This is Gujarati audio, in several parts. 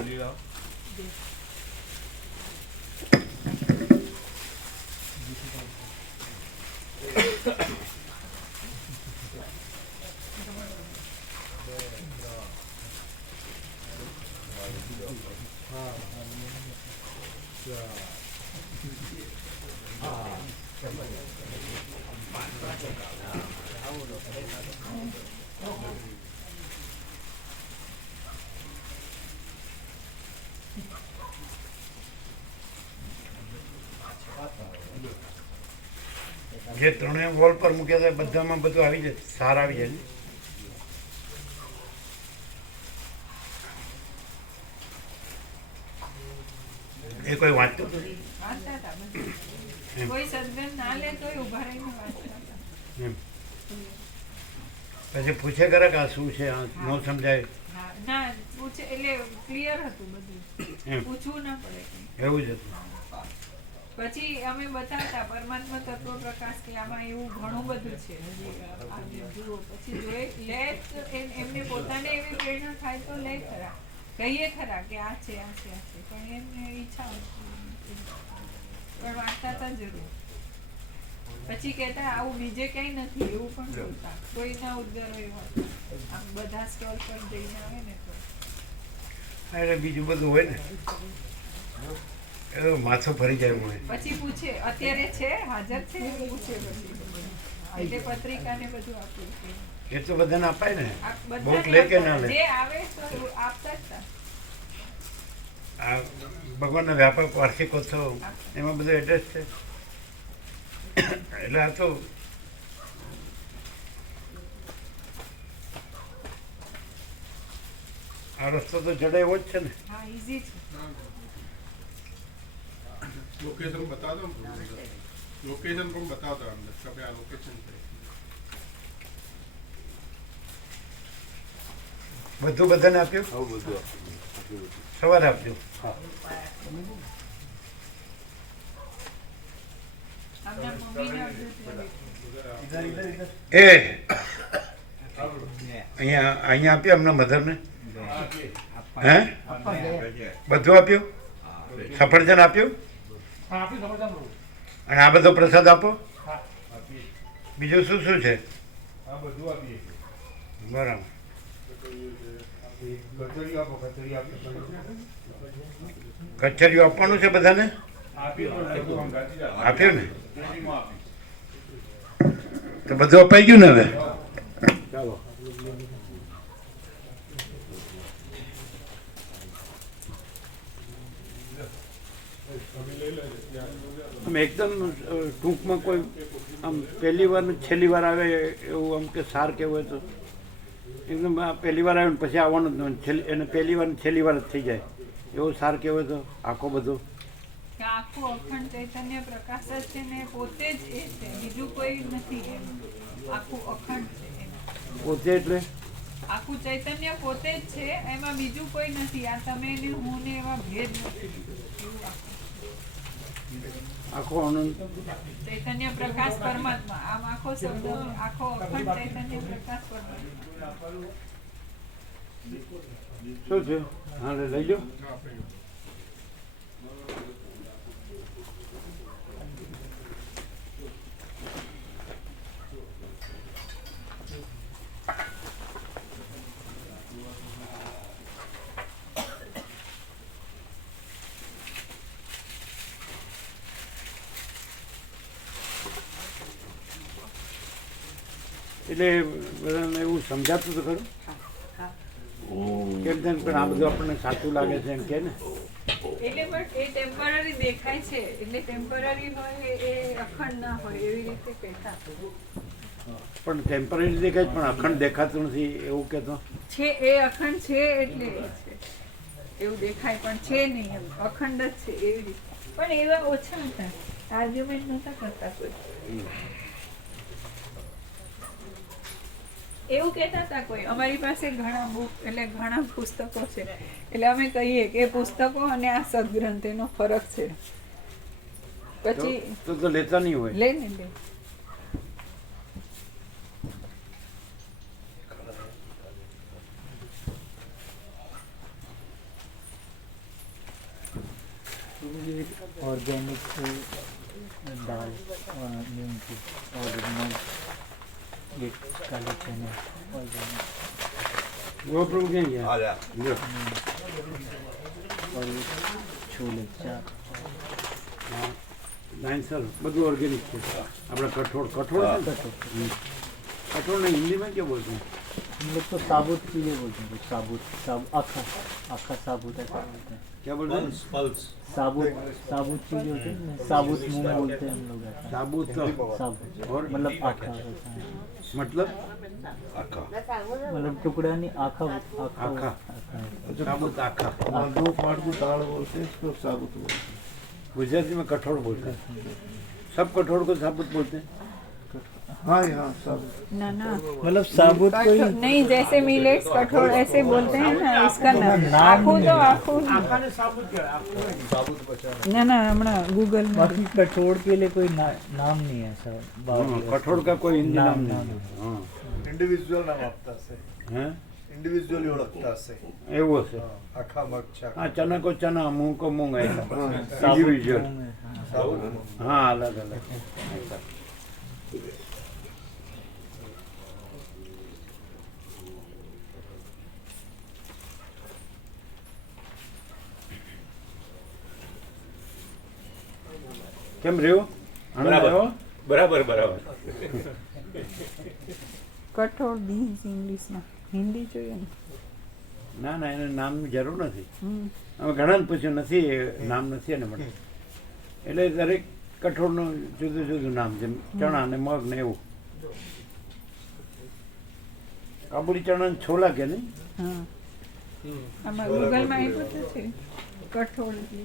올리나? 네. 자. જે ત્રણેય વોલ પર મૂક્યા હતા બધામાં બધું આવી જાય. સાર આવી જાય. એ કોઈ વાંચતું પછી પૂછે કરે કે આ શું છે ન સમજાય? ના પૂછે એટલે ક્લિયર હતું બધું. પૂછવું ના પડે એવું જ હતું. પછી અમે બતાવતા પરમાત્મા તત્વ પ્રકાશ કે આમાં એવું ઘણું બધું છે. જુઓ પછી જોઈ લે એમને પોતાને એવી પ્રેરણા થાય તો લે ખરા. કહીએ ખરા કે આ છે આ છે આ છે. પણ એમને ઈચ્છા પણ વાંચતા હતા જરૂર. પછી કહેતા આવું બીજે ક્યાંય નથી એવું પણ બોલતા. કોઈના ઉદ્ગારો એવા. આમ બધા સ્ટોલ પર જઈને આવે ને તો. એટલે બીજું બધું હોય ને. એ માથો ફરી જાય મને. પછી પૂછે અત્યારે છે? હાજર છે? પૂછે પછી. એટલે પત્રિકા ને બધું આપ્યું છે. એટલું બધાને અપાય ને. બહુ લે કે ના લે જે આવે તો આપતા જ. આ ભગવાનના વ્યાપક વાર્ષિકોત્સવ એમાં બધું એડ્રેસ છે. એટલે આ તો આ રસ્તો તો જડે એવો જ છે ને. લોકેશન બતા દો લોકેશન પણ બતા અમને. કે આ લોકેશન બધું બધાને આપ્યું? હા બધું આપ્યું. સવારે આપજો એ અહીંયા અહીંયા આપ્યા અમને મધરને? હે? બધું આપ્યું? સફરજન આપ્યું? અને આ બધો પ્રસાદ આપો? બીજું શું શું છે? બરાબર. કચેરીઓ આપવાનું છે બધાને? આપ્યું ને? તો બધું અપાઈ ગયું ને હવે? આમ એકદમ ટૂંકમાં કોઈ આમ પહેલી વાર ને છેલ્લી વાર આવે એવું આમ કે સાર કેવું હોય તો. એકદમ આ પહેલી વાર આવે ને પછી આવવાનું જ નહીં. છેલ્લી એને પહેલી વાર ને છેલ્લી વાર જ થઈ જાય. એવો સાર કેવો તો આખો બધો. કે આખું અખંડ ચૈતન્ય પ્રકાશ જ છે ને પોતે જ એ છે. બીજું કોઈ નથી આખું અખંડ છે પોતે એટલે? આખું ચૈતન્ય પોતે જ છે એમાં બીજું કોઈ નથી. આ તમે ને હું ને એવા ભેદ નથી. આખું. આનંદ. ચૈતન્ય પ્રકાશ પરમાત્મા આમ આખો શબ્દ આખો અખંડ ચૈતન્ય પ્રકાશ પરમાત્મા. શું છે? હા લઈ લો એટલે બધાને એવું સમજાતું હતું ખરું. કેમ તેમ પણ આ બધું આપણને સાચું લાગે છે એમ કે ને. એટલે પણ એ ટેમ્પરરી દેખાય છે. એટલે ટેમ્પરરી હોય એ અખંડ ના હોય એવી રીતે કહેતા. પણ ટેમ્પરરી દેખાય પણ અખંડ દેખાતું નથી એવું કહેતો છે એ અખંડ છે એટલે છે. એવું દેખાય પણ છે નહીં એમ. અખંડ જ છે એવી રીતે. પણ એવા ઓછા હતા. આર્ગ્યુમેન્ટ નહોતા કરતા કોઈ. એવું કહેતા હતા કોઈ. અમારી પાસે ઘણા બુક એટલે ઘણા પુસ્તકો છે. એટલે અમે કહીએ કે પુસ્તકો અને આ સદગ્રંથ એનો ફરક છે. પછી લેતા નહીં હોય. લે ને લે ઓર્ગેનિક દાળ ઓર્ગેનિક GoPro quem é? ચા નાઇન સર બધું ઓર્ગેનિક છે આપણે કઠોળ કઠોળ કઠોળ કઠોળને હિન્દીમાં કેવું બોલશું लोग तो साबुत के लिए बोलते हैं साबुत अखा अखा साबुत क्या बोलते हैं। पल्स साबुत साबुत साबुत बोलते हैं हम लोग साबुत साबुत और? मतलब मतलब? मतलब टुकड़ा नहीं अच्छा, साबुत और दो पार्ट को दाल बोलते हैं इसको साबुत बोलते हैं। गुजराती में कठोर बोलते हैं। सब कठोर को साबुत बोलते हैं। हाँ हाँ साबुत ना ना। मतलब साबुत कोई नहीं जैसे मिलेट्स कठोर ऐसे बोलते हैं ना इसका नाम आखू तो आखू ना ना। हमारा गूगल में। बाकी कठोर के लिए कोई ना, नाम नहीं है ऐसा कठोर का कोई हिंदी नाम नहीं है। हाँ। इंडिविजुअल नाम आपता से। हैं? इंडिविजुअली ओळखता से। एवो से। आखा मग छाक हाँ चना को चना मूंग को मूंग ऐसा। साबुत इंडिविजुअल કેમ રહ્યો? બરાબર. બરાબર બરાબર. કઠોળ બીન્સ ઇંગ્લિશમાં. હિન્દી જોઈએ ને? ના ના એને નામની જરૂર નથી. અમે ઘણાને પૂછ્યું નથી એ નામ નથી એને મળે. એટલે દરેક કઠોળનું જુદું જુદું નામ છે. ચણા ને મગ ને એવું. કાબુલી ચણા ને છોલા કે નહીં? હા. ગૂગલમાં આપ્યું તો છે. કઠોળ એટલે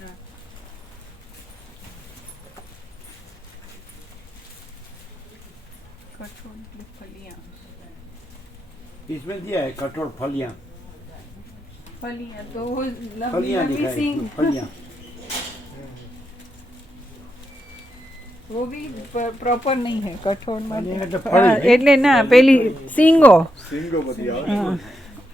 હા. કઠોળ ફલિયા. इसमें दिया है कठोर फलियां फलियां तो फलियां फलियां वो भी પ્રોપર નહીં હે કઠોળમાં એટલે ના પેલી સિંગો. સિંગો બધી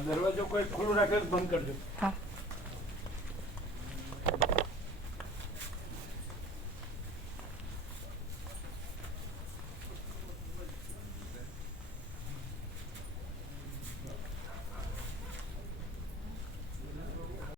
દરવાજો કોઈ ખુલ્લું રાખે બંધ કરજો. હા.